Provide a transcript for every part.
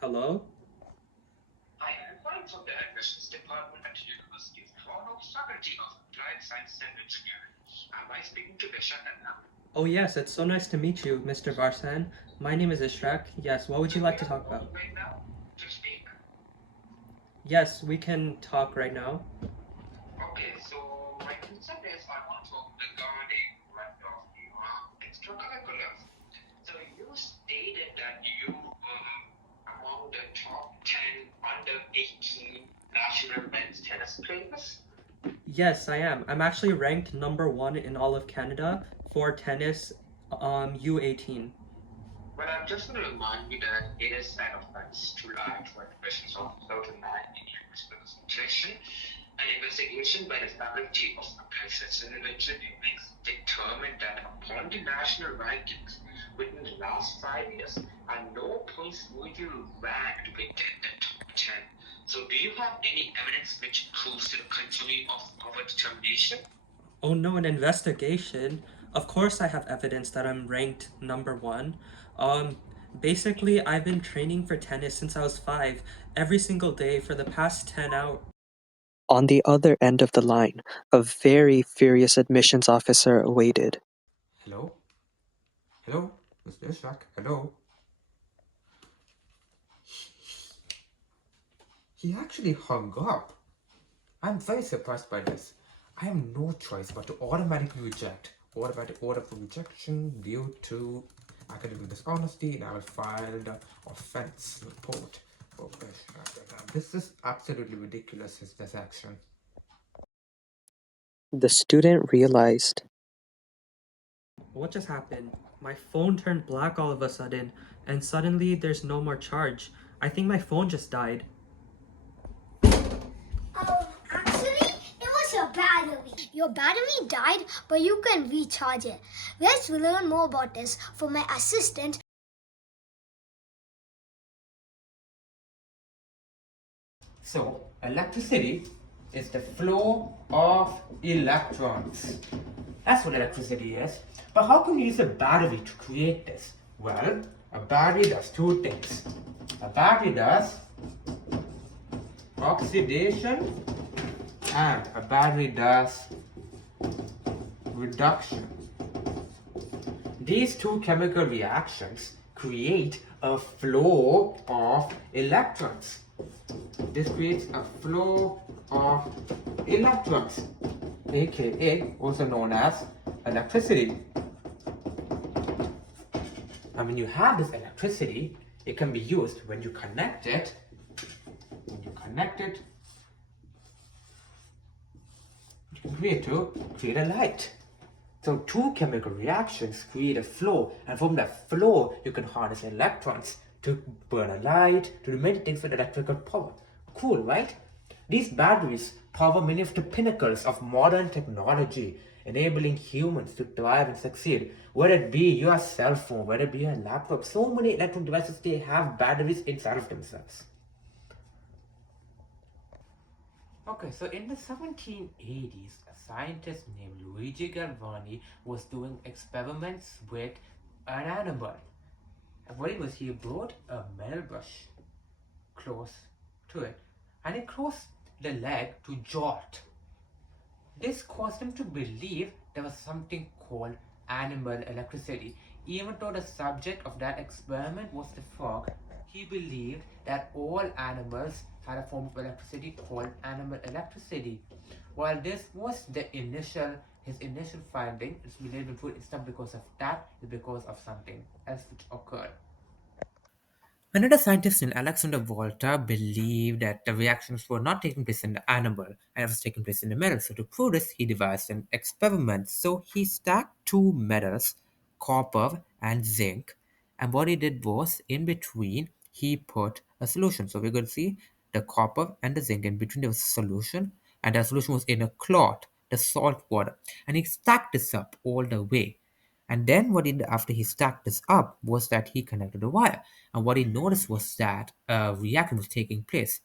Hello? I am calling from the admissions department at the University of Toronto, Faculty of Applied Sciences and Engineering. Am I speaking to Vishaka now? Oh, yes, it's so nice to meet you, Mr. Varsan. My name is Ishrak. Yes, what would So you we like to are talk both about? right now to speak. Yes, we can talk right now. Okay, so my concern is I want to talk regarding one of your extracurriculars. So you stated that you were among the top 10 under 18 national men's tennis players. Yes, I am. I'm actually ranked number one in all of Canada for tennis U18. Well, I'm just going to remind you that it is sacrifice to lie to admissions officer to lie in your representation. An investigation by the Faculty of Applied and Engineering determined that upon the national rankings within the last 5 years, at no points were you ranked within the top 10. So, do you have any evidence which proves to the contrary of our determination? Oh no, an investigation? Of course I have evidence that I'm ranked number one. Um, Basically, I've been training for tennis since I was five, every single day for the past 10 hours. On the other end of the line, a very furious admissions officer waited. Hello? Hello? Mr. Ishak? Hello? He actually hung up. I'm very surprised by this. I have no choice but to automatically reject. Automatic order for rejection due to academic dishonesty, and I will file the offense report for Ishak. This is absolutely ridiculous, this action. The student realized. What just happened? My phone turned black all of a sudden, and suddenly there's no more charge. I think my phone just died. Actually, it was your battery. Your battery died, but you can recharge it. Let's learn more about this from my assistant. So, electricity is the flow of electrons. That's what electricity is. But how can you use a battery to create this? Well, a battery does two things. A battery does oxidation and a battery does reduction. These two chemical reactions create a flow of electrons. This creates a flow of electrons, aka also known as electricity. And when you have this electricity, it can be used when you connect it. When you connect it, you can create a light. So two chemical reactions create a flow, and from that flow, you can harness electrons to burn a light, to do many things with electrical power. Cool, right? These batteries power many of the pinnacles of modern technology, enabling humans to thrive and succeed. Whether it be your cell phone, whether it be your laptop, so many electronic devices, they have batteries inside of themselves. Okay, so in the 1780s, a scientist named Luigi Galvani was doing experiments with an animal. And what he was, he brought a metal brush close to it and he crossed the leg to jolt. This caused him to believe there was something called animal electricity. Even though the subject of that experiment was the frog, he believed that all animals had a form of electricity called animal electricity. While this was his initial finding, it's believed it's not because of that, it's because of something else which occurred. Another scientist named Alexander Volta believed that the reactions were not taking place in the animal and it was taking place in the metal. So to prove this, he devised an experiment. So he stacked two metals, copper and zinc, and what he did was in between he put a solution. So we're going to see the copper and the zinc in between there was a solution, and the solution was in a cloth, the salt water, and he stacked this up all the way. And then what he did after he stacked this up was that he connected a wire. And what he noticed was that a reaction was taking place.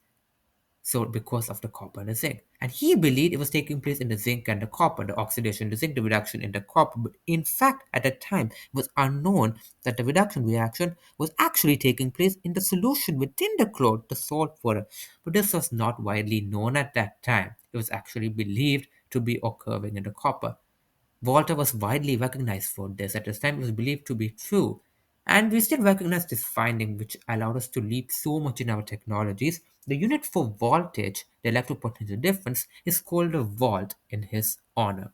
So because of the copper and the zinc. And he believed it was taking place in the zinc and the copper, the oxidation, the zinc, the reduction in the copper. But in fact, at the time, it was unknown that the reduction reaction was actually taking place in the solution within the chloride, the salt water. But this was not widely known at that time. It was actually believed to be occurring in the copper. Walter was widely recognized for this. At this time, it was believed to be true. And we still recognize this finding, which allowed us to leap so much in our technologies. The unit for voltage, the electropotential difference, is called a volt in his honor.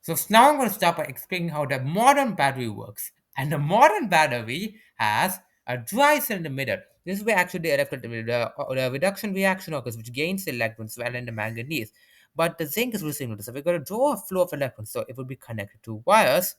So now I'm going to start by explaining how the modern battery works. And the modern battery has a dry cell in the middle. This is where actually the reduction reaction occurs, which gains electrons while in the manganese. But the zinc is receiving this. So we're going to draw a flow of electrons. So it will be connected to wires,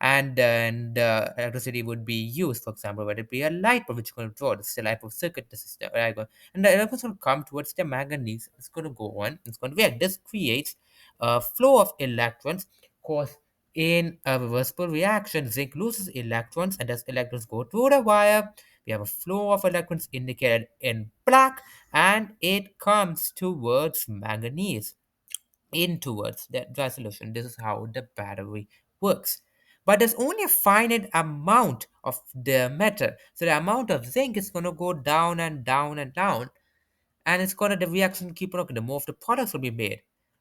and then the electricity would be used. For example, whether it be a light bulb which is going to draw, this is the light bulb circuit, this is the diagram, and the electrons will come towards the manganese. It's going to go on, it's going to react. This creates a flow of electrons, cause in a reversible reaction, zinc loses electrons, and as electrons go through the wire, we have a flow of electrons indicated in black, and it comes towards manganese, in towards the dry solution. This is how the battery works. But there's only a finite amount of the metal. So the amount of zinc is going to go down and down and down, and it's gonna the reaction keep on occurring. The more of the products will be made,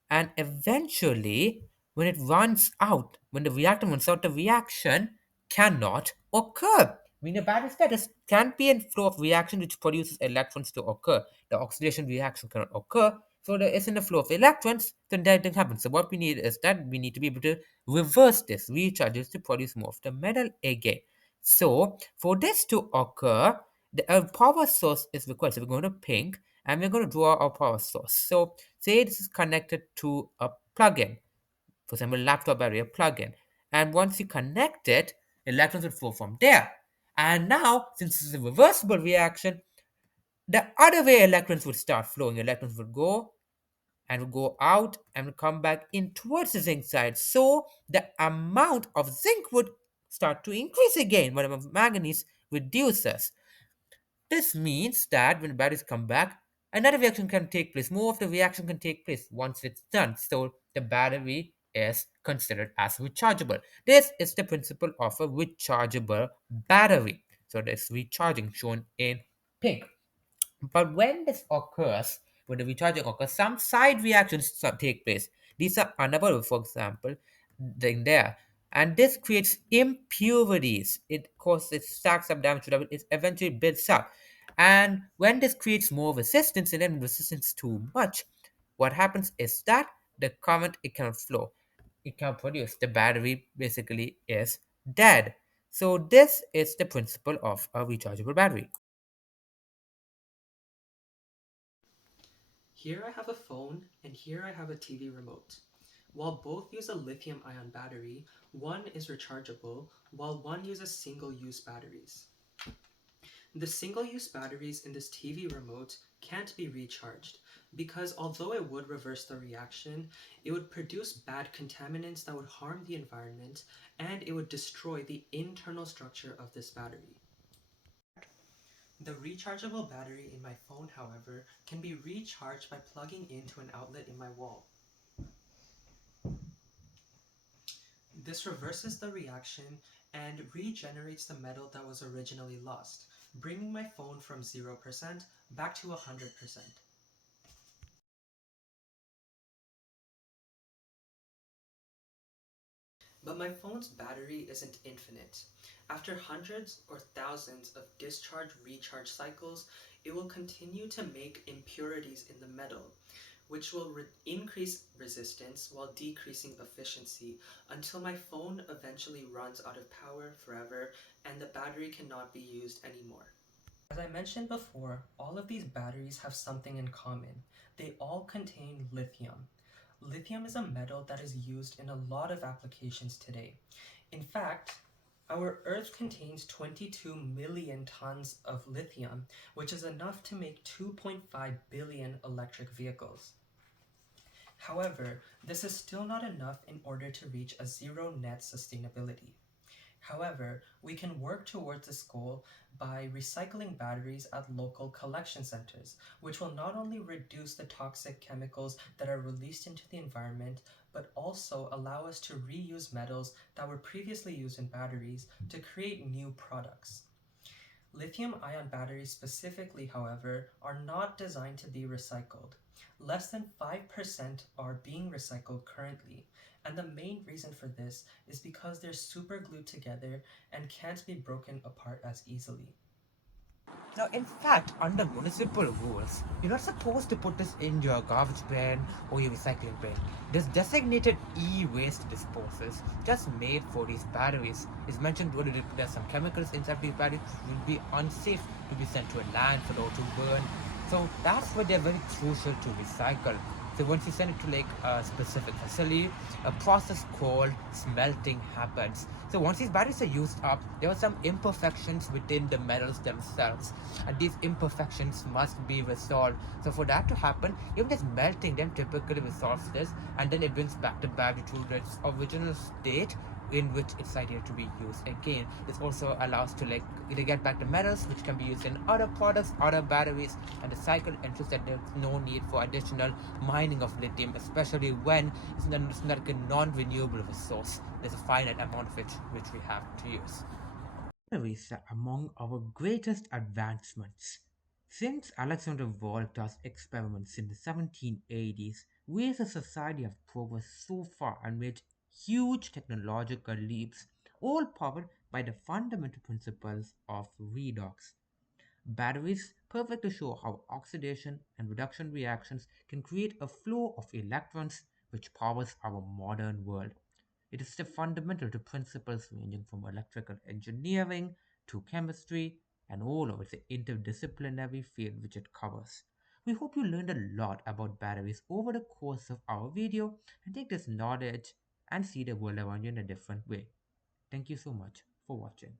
and eventually, when it runs out, when the reactant runs out, the reaction cannot occur. When the battery status can be a flow of reaction which produces electrons to occur. The oxidation reaction cannot occur, so there isn't a flow of electrons. Then that didn't happen. So what we need is that we need to be able to reverse this, recharge this to produce more of the metal again. So for this to occur, the power source is required. So we're going to pink and we're going to draw our power source. So say this is connected to a plug-in, for example, laptop battery, a plug-in. And once you connect it, electrons will flow from there. And now, since it's a reversible reaction, the other way electrons would start flowing. Electrons would go and would go out and would come back in towards the zinc side. So the amount of zinc would start to increase again, whenever manganese reduces. This means that when batteries come back, another reaction can take place. More of the reaction can take place once it's done. So the battery is considered as rechargeable. This is the principle of a rechargeable battery. So this recharging shown in pink. But when this occurs, when the recharging occurs, some side reactions take place. These are unavoidable, for example, in there. And this creates impurities. It causes, it stacks up damage, it eventually builds up. And when this creates more resistance, and then resistance too much, what happens is that the current, it cannot flow. It cannot produce. The battery basically is dead. So this is the principle of a rechargeable battery. Here I have a phone, and here I have a TV remote. While both use a lithium ion battery, one is rechargeable, while one uses single use batteries. The single use batteries in this TV remote can't be recharged because although it would reverse the reaction, it would produce bad contaminants that would harm the environment and it would destroy the internal structure of this battery. The rechargeable battery in my phone, however, can be recharged by plugging into an outlet in my wall. This reverses the reaction and regenerates the metal that was originally lost, bringing my phone from 0% back to 100%. But my phone's battery isn't infinite. After hundreds or thousands of discharge-recharge cycles, it will continue to make impurities in the metal, which will increase resistance while decreasing efficiency until my phone eventually runs out of power forever and the battery cannot be used anymore. As I mentioned before, all of these batteries have something in common. They all contain lithium. Lithium is a metal that is used in a lot of applications today. In fact, our Earth contains 22 million tons of lithium, which is enough to make 2.5 billion electric vehicles. However, this is still not enough in order to reach a zero net sustainability. However, we can work towards this goal by recycling batteries at local collection centers, which will not only reduce the toxic chemicals that are released into the environment, but also allow us to reuse metals that were previously used in batteries to create new products. Lithium ion batteries specifically, however, are not designed to be recycled. Less than 5% are being recycled currently, and the main reason for this is because they're super glued together and can't be broken apart as easily. Now, in fact, under municipal rules, you're not supposed to put this in your garbage bin or your recycling bin. This designated e-waste disposals, just made for these batteries, is mentioned whether there's some chemicals inside these batteries which will be unsafe to be sent to a landfill or to burn. So that's why they're very crucial to recycle. So once you send it to like a specific facility, a process called smelting happens. So once these batteries are used up, there are some imperfections within the metals themselves, and these imperfections must be resolved. So for that to happen, even just melting them typically resolves this, and then it brings back the battery to its original state in which it's ideal to be used again. This also allows to like to get back the metals which can be used in other products, other batteries, and the cycle ensures that there's no need for additional mining of lithium, especially when it's not like a non-renewable resource. There's a finite amount of it which we have to use. Batteries are among our greatest advancements. Since Alexander Volt does experiments in the 1780s, we as a society have progressed so far and made huge technological leaps, all powered by the fundamental principles of redox. Batteries perfectly show how oxidation and reduction reactions can create a flow of electrons which powers our modern world. It is still fundamental to principles ranging from electrical engineering to chemistry and all of its interdisciplinary field which it covers. We hope you learned a lot about batteries over the course of our video and take this knowledge and see the world around you in a different way. Thank you so much for watching.